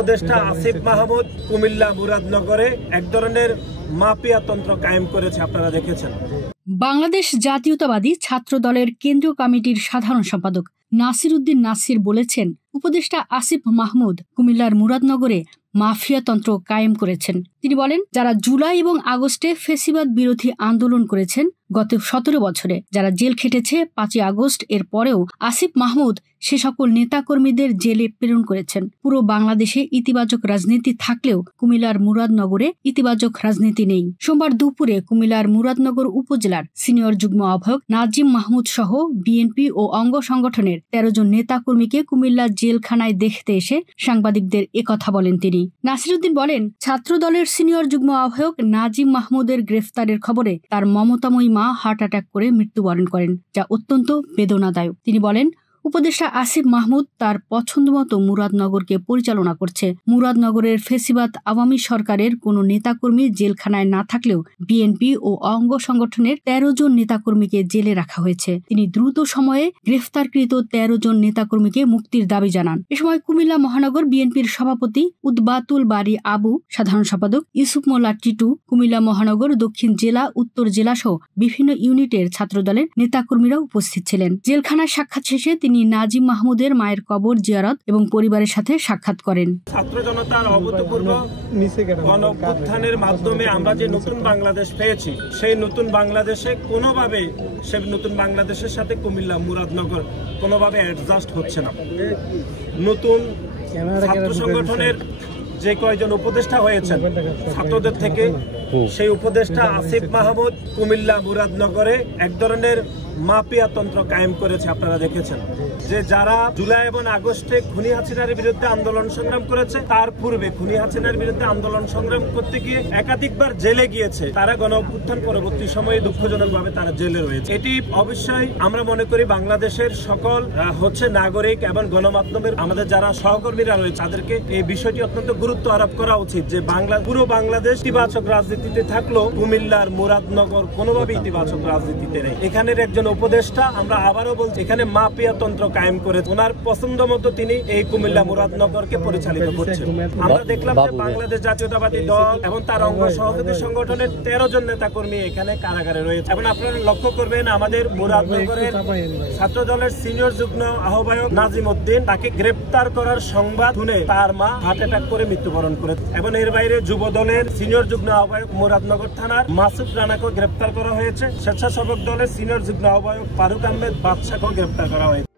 উপদেষ্টা আসিফ মাহমুদ কুমিল্লা মুরাদনগরে এক ধরনের মাফিয়া তন্ত্র কায়েম করেছে, আপনারা দেখেছেন। বাংলাদেশ জাতীয়তাবাদী ছাত্র দলের কেন্দ্রীয় কমিটির সাধারণ সম্পাদক নাসির উদ্দিন নাসির বলেছেন, উপদেষ্টা আসিফ মাহমুদ কুমিল্লার মুরাদনগরে মাফিয়া তন্ত্র কায়েম করেছেন। তিনি বলেন, যারা জুলাই এবং আগস্টে ফ্যাসিবাদ বিরোধী আন্দোলন করেছেন, গত 17 বছরে যারা জেল খেটেছে 5ই আগস্ট এর পরেও আসিফ মাহমুদ সে সকল নেতাকর্মীদের জেলে প্রেরণ করেছেন। পুরো বাংলাদেশে ইতিবাচক রাজনীতি থাকলেও কুমিল্লার মুরাদনগরে ইতিবাচক রাজনীতি নেই। সোমবার দুপুরে কুমিল্লার মুরাদনগর উপজেলার সিনিয়র যুগ্ম আহ্বায়ক নাজিম মাহমুদ সহ বিএনপি ও অঙ্গ সংগঠনের 13 জন নেতাকর্মীকে কুমিল্লা জেলখানায় দেখতে এসে সাংবাদিকদের একথা বলেন তিনি। নাসির উদ্দিন বলেন, ছাত্র দলের সিনিয়র যুগ্ম আহ্বায়ক নাজিম মাহমুদের গ্রেফতারের খবরে তার মমতাময়ী মা হার্ট অ্যাটাক করে মৃত্যুবরণ করেন, যা অত্যন্ত বেদনাদায়ক। তিনি বলেন, উপদেষ্টা আসিফ মাহমুদ তার পছন্দমতো মুরাদনগরকে পরিচালনা করছে। মুরাদনগরের ফেসিবাদ আওয়ামী সরকারের কোনো নেতাকর্মী জেলখানায় না থাকলেও বিএনপি ও অঙ্গ সংগঠনের 13 জন নেতাকর্মীকে জেলে রাখা হয়েছে। তিনি দ্রুত সময়ে গ্রেফতারকৃত 13 জন নেতাকর্মীকে মুক্তির দাবি জানান। এ সময় কুমিল্লা মহানগর বিএনপির সভাপতি উদ্বাতুল বাড়ি আবু, সাধারণ সম্পাদক ইউসুফ মোল্লা টিটু, কুমিল্লা মহানগর দক্ষিণ জেলা, উত্তর জেলা সহ বিভিন্ন ইউনিটের ছাত্রদলের নেতাকর্মীরা উপস্থিত ছিলেন। জেলখানায় সাক্ষাৎ শেষে তিনি নাজিম মাহমুদের মায়ের কবর জিয়ারত এবং পরিবারের সাথে সাক্ষাৎ করেন। ছাত্র জনতার অভূতপূর্ব গণঅভ্যুত্থানের মাধ্যমে আমরা যে নতুন বাংলাদেশ পেয়েছি, সেই নতুন বাংলাদেশে কোনোভাবে সেই নতুন বাংলাদেশের সাথে কুমিল্লা মুরাদনগর কোনোভাবে অ্যাডজাস্ট হচ্ছে না। নতুন ছাত্র সংগঠনের যে কয়জন উপদেষ্টা হয়েছেন ছাত্রদের থেকে, সেই উপদেষ্টা আসিফ মাহমুদ কুমিল্লা মুরাদনগরে এক ধরনের মাফিয়া তন্ত্র কায়েম করেছে, আপনারা দেখেছেন। যে যারা জুলাই এবং আগস্টে খুনি হাসিনার বিরুদ্ধে আন্দোলন সংগ্রাম করেছে, তার পূর্বে খুনি হাসিনার বিরুদ্ধে আন্দোলন সংগ্রাম করতে গিয়ে একাধিকবার জেলে গিয়েছে, তারা গণঅভ্যুত্থান পরবর্তী সময়ে দুঃখজনকভাবে তারা জেলে রয়েছে। এটি অবশ্যই আমরা মনে করি বাংলাদেশের সকল নাগরিক এবং গণমাধ্যমের আমাদের যারা সহকর্মীরা রয়েছে তাদেরকে এই বিষয়টি অত্যন্ত গুরুত্ব আরোপ করা উচিত যে পুরো বাংলাদেশ ইতিবাচক রাজনীতিতে থাকলেও কুমিল্লার মুরাদনগর কোনোভাবে ইতিবাচক রাজনীতিতে নেই। এখানের একজন উপদেষ্টা, আমরা আবারও বলছি, এখানে মাফিয়া তন্ত্র কায়েম করে ওনার পছন্দ মতো তিনি এই কুমিল্লা মুরাদনগরকে পরিচালিত করছেন। আমরা দেখলাম যে বাংলাদেশ জাতীয়তাবাদী দল এবং তার অঙ্গ সহযোগী সংগঠনের 13 জন নেতাকর্মী এখানে কারাগারে রয়েছে। এবং আপনারা লক্ষ্য করবেন, আমাদের মুরাদনগরের ছাত্র দলের সিনিয়র যুগ্ম আহ্বায়ক নাজিম উদ্দিন, তাকে গ্রেপ্তার করার সংবাদ শুনে তার মা হার্ট অ্যাটাক করে মৃত্যুবরণ করেছে। এবং এর বাইরে যুব দলের সিনিয়র যুগ্ম আহ্বায়ক মুরাদনগর থানার মাসুদ রানাকেও গ্রেপ্তার করা হয়েছে। স্বেচ্ছাসেবক দলের সিনিয়র যুগ্ম আহ্বায়ক ফারুক আহমেদ বাদশাকেও গ্রেপ্তার করা হয়েছে।